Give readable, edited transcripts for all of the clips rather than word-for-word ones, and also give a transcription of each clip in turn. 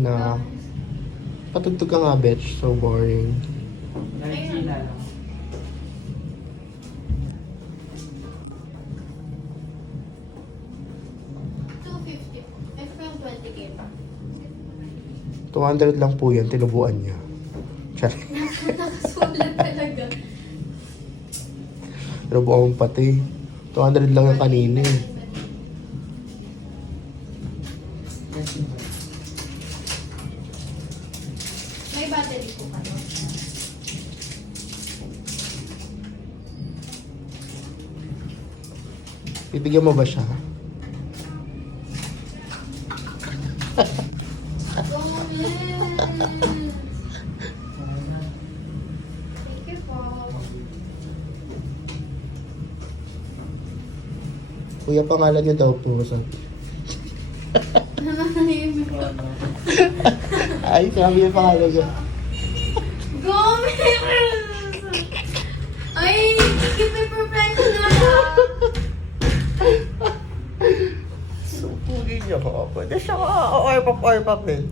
na. Patugtog ka nga, bitch. So boring. Nagkila lang. Ito pa yung 20k pa. 200 lang po yan. Tinubuan niya. Chari. Nakasulat talaga. Tinubuan pati. 200 lang yung kanina eh. May battery po ka, no? Bibigyan mo ba siya? Thank you po. Kuya, pangalan niyo daw po sa... Ay, sabi yung pangalan niya. Gomez! Ay, keep me professional. Supugin niyo ko. Pwede siya ka. Or-pop din.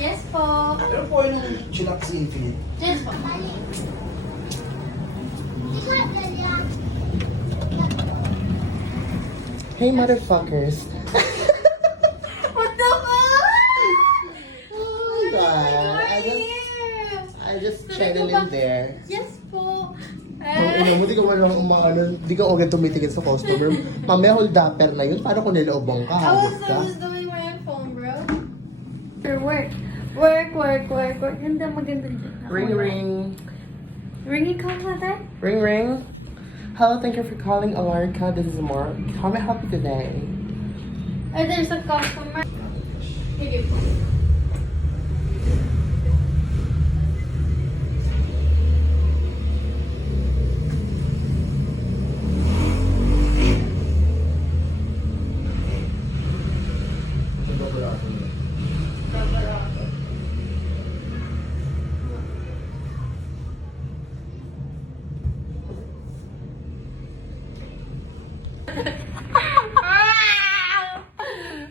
Yes po. Ano po yung chillax seafood? Yes po. Hey, motherfuckers. What the fuck? Oh my God. I just channel in there. Yes po. Di ka walang umaano, di ka agad tumitingin sa customer. Mamaya hold upper na yun, para kung nilaobang ka, I habit was ka. just doing my phone, bro. Work. Ganda, maganda dyan. Ring, ring. Ringing call natin? Ring, ring. Hello, thank you for calling Alarka. This is Mark. How may I help you today? Ay, there's a customer. Sige po.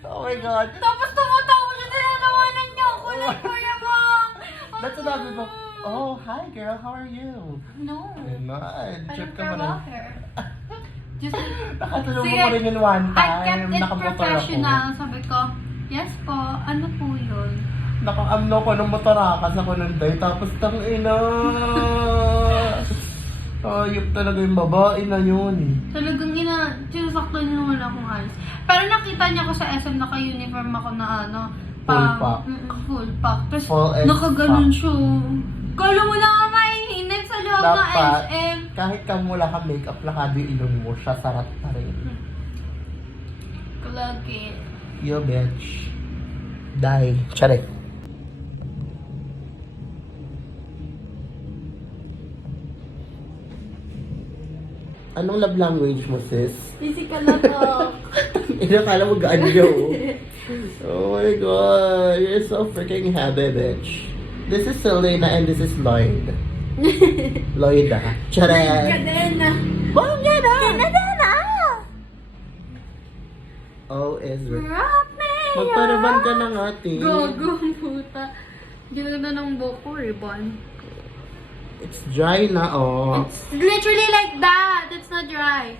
Oh my God. Tapos tumatawa siya, tinatawanan niya ako ng Kuya Mom. That's what I've been. Oh, hi girl, how are you? No. Naman, I trip don't ka care ba na? about her. Just Nakatulong mo Sige, ko rin yun one I kept time. it Nakamotor ako. professional. Sabi ko, yes po, ano po yun? Naka-amno ko ng motorakas ako ng day. Tapos tang ina. Ayop talaga yung babae na yun. Talagang sinasaktan niya naman akong ayos. Pero nakita niya ko sa SM, naka-uniform ako na ano. Full pack. Full pack. Tapos Full as nakaganon pack. siya. Kala mo na nga mainit sa loob ng Dapat, SM. kahit ka wala ka makeup, lakado yung ilong mo, siya sarat pa rin. Kalagi. Yo, bitch. Die. Charik. Anong love language mo, sis? Physical na to. Inakala mo ganyo. Oh my God. You're so freaking happy, bitch. This is Selena and this is Lloyd. Lloyd, ah. Charik. Kadena. Bongga na! Kadena! Oh, Ezra. Rock me! Magparaban ka ng ating. Gogo, puta. Ginaganda ng buhok ko, ribbon. It's dry na, oh. It's literally like that. It's not dry.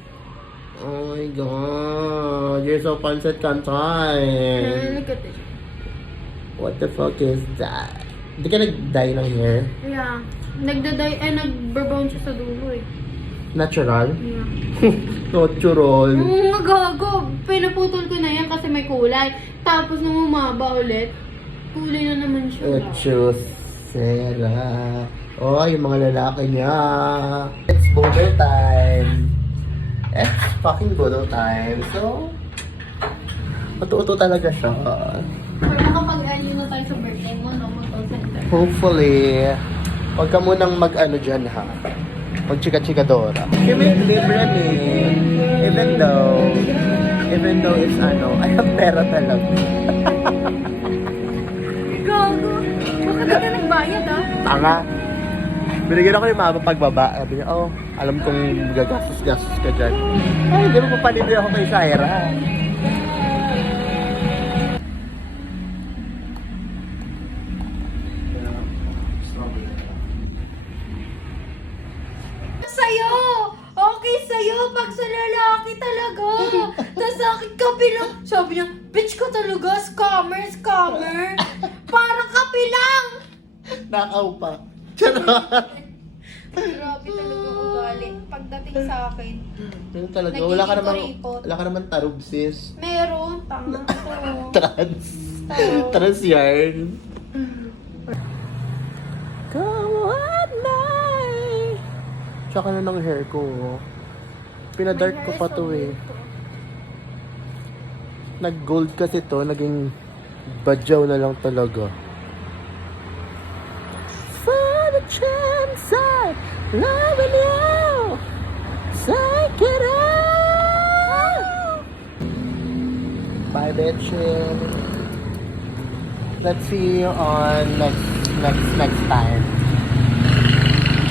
Oh my God. You're so pancit canton. Look at it. What the fuck is that? Hindi ka nag-dye ng hair? Yeah. Nag-brown siya sa dulo eh. Natural? Yeah. Natural. Gago. Pinaputol ko na yan kasi may kulay. Tapos nung umaba ulit, kulay na naman siya. Echusera. Oh, yung mga lalaki niya. It's budol time. It's fucking budol time. So, matuto talaga siya. Or nakapag-alin na tayo sa birthday mo, no? Mag-center. Hopefully, huwag ka munang mag-ano dyan ha. Mag-chika-chikadora. She may libre eh. Even though it's ano, I have pera talaga. Gago. Bakit ka nagbayad ah? Tanga. Binigyan ako yung mama pagbaba. Sabi niya, oh, alam kong gagastos-gastos ka dyan. Ay, hindi mo papalibre ako kay Shaira. sabi niya, bitch ka talaga, scammer. Parang kape lang. Nakaw pa. Charot. Grabe talaga ugali. Pagdating sa akin, Yun talaga. Nagiging kuripot. Wala ka naman tarog, sis. meron, tanga ko. Trans yarn. Come on, night. Tsaka na ng hair ko. Pinadark ko pa to eh. Nag-gold kasi to, naging badyaw na lang talaga. For the chance I love you, take it out. Bye, bitchin. Let's see you on next time.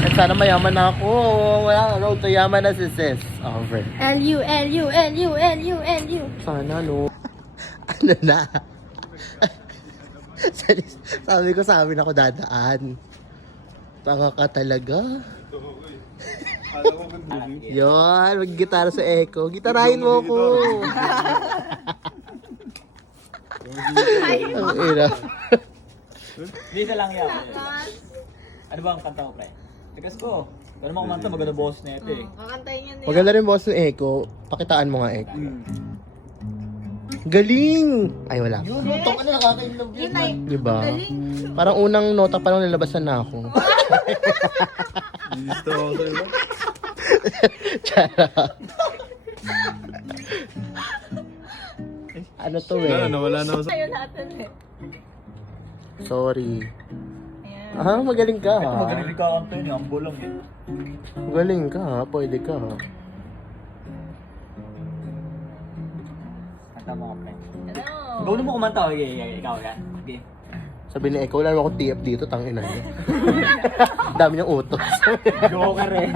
At sana mayaman na ako. Wala, road to yaman na si sis. Over. L-U. Sana, no? Ano na? Sabi ko sa amin ako dadaan. Tanga ka talaga. Yun, mag-gitara sa Echo. Gitarahin mo ko. Ang ina. Dito lang yan. Ano ba ang kanta mo, pre? Tigas ko. Gano'n mo kumanta, maganda boss na ito eh. Kakantayin niya na Maganda rin boss ng Echo. Pakitaan mo nga Echo. Galing! Ay, wala. Yun, tong ano, nakaka-inlove yun. Diba? Parang unang nota pa lang nalabasan na ako. Gusto ko sa'yo. Charot. Ano to eh? Nawala na ako sa... Tayo natin eh. Sorry. Ah, magaling ka ha. Magaling ka kanta yun, ang bulong eh. Magaling ka ha. Pwede ka ha. Kanta mo ka, pre. Gawin mo kumanta, okay, ikaw yan. Okay. Sabi ni Echo, wala naman akong TF dito, tangina niya. Dami niyang utos. Go ka rin.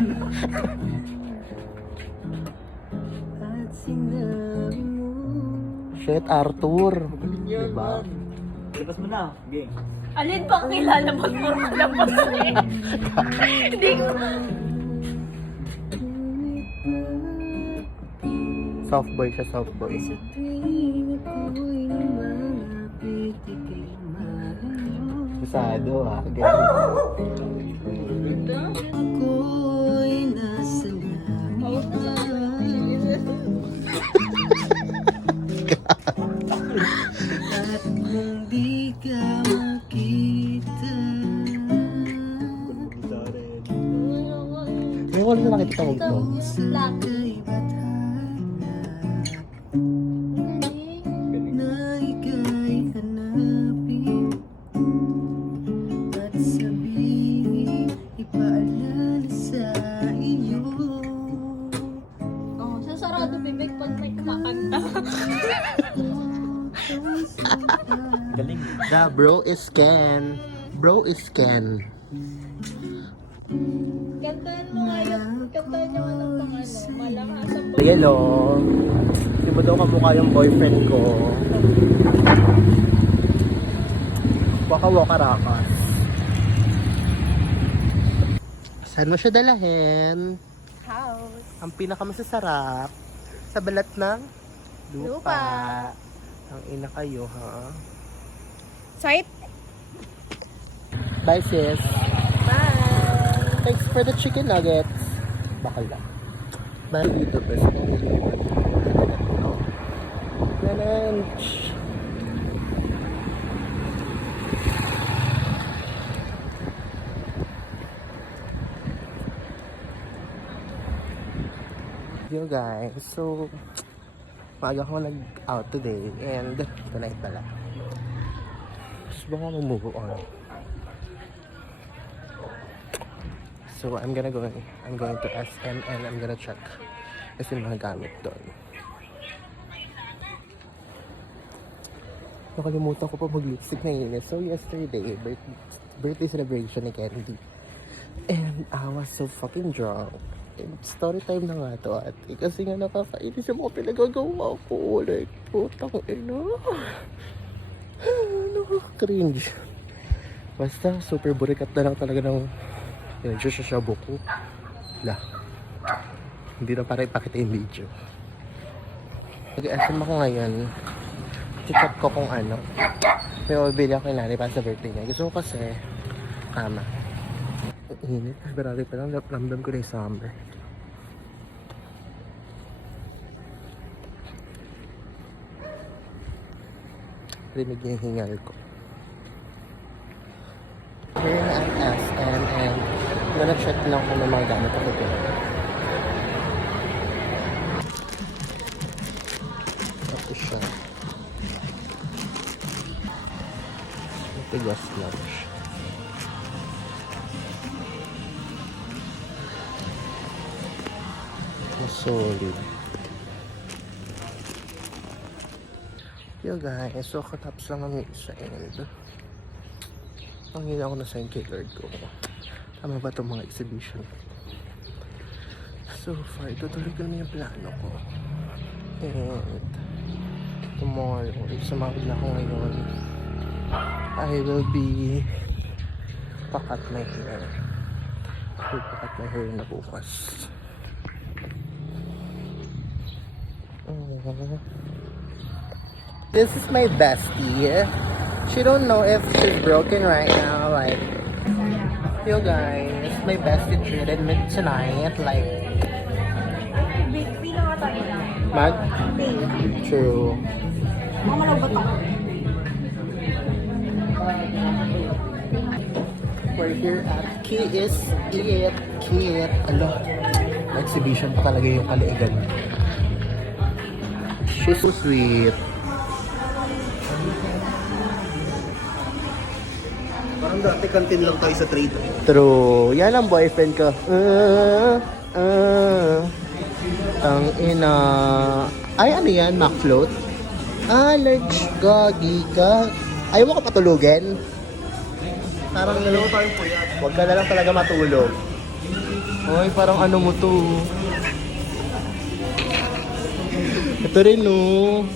Shit, Arthur. Diba? Labas mo na. Okay. Alin pa kilala mo labas eh. Hindi ko. Soft boy siya, soft boy. Masado ha. At kung di ka makita, May wala na nakita ka mo. kay bathala na ika'y hanapin at sabihin, ipaalala sa iyo. Oh, sa sarado bibig pag may kumakanta. Galing. The bro is Ken. Bro is Ken. Kantahan mo ngayon. Kantahan niyo nga ng pang malakas ang Hello. Di ba daw kamukha yung boyfriend ko? Waka waka rakas. Saan mo siya dalahin? house. Ang pinakamasasarap sa balat ng lupa. Lupa. Ang ina kayo, ha? Swipe. Bye, sis. Bye. Thanks for the chicken nuggets. Bakal lang. Bye, dito, best. Lunch. Yo guys, so maaga ko nag-out today and tonight pala. So baka mag-move on. So I'm going to SM and I'm gonna check kasi mga gamit doon. Nakalimutan ko pa mag-lipstick na inis. So yesterday, birthday celebration ni Candy. And I was so fucking drunk. And story time na nga to ate. Kasi nga nakakainis yung mga pinagagawa ko. Like, putang ina. Nakaka-cringe. Basta, super burikat na lang talaga ng shabo ko. La. Hindi na para ipakita yung video. Nag-SM ako ngayon. check ko kung ano. May mabili ako kay nanay para sa birthday niya. Gusto ko kasi, tama. Init. February pa lang, ramdam ko na yung summer. Rinig yung hingal ko. Here na ang SM and gonna check lang kung may mga gamit ako dito. Ito siya. Matigas lang siya. Mas solid. Yo guys, so katapos lang ang isa and ang hila ko na sa kay Lord ko. Tama ba itong mga exhibition? So far, itutuloy ko naman yung plano ko. And tomorrow, if sumabog na ako ngayon, I will be pakat my hair. Pakat my hair na bukas. This is my bestie. She don't know if she's broken right now. Like, yo guys, my bestie treated me tonight. Like, mag? True. We're here at Key is It. Kit. Alo, exhibition pa talaga yung kaliigan. She's so sweet. Parang dati kantin lang tayo sa trade. True. Yan ang boyfriend ko. Ang ina. Ay, ano yan? McFloat? Alex, gagi ka. Ayaw mo ka patulugin? Parang dalawa tayong puyat. Huwag ka na lang talaga matulog. Ay, parang ano mo to. Ito rin, no.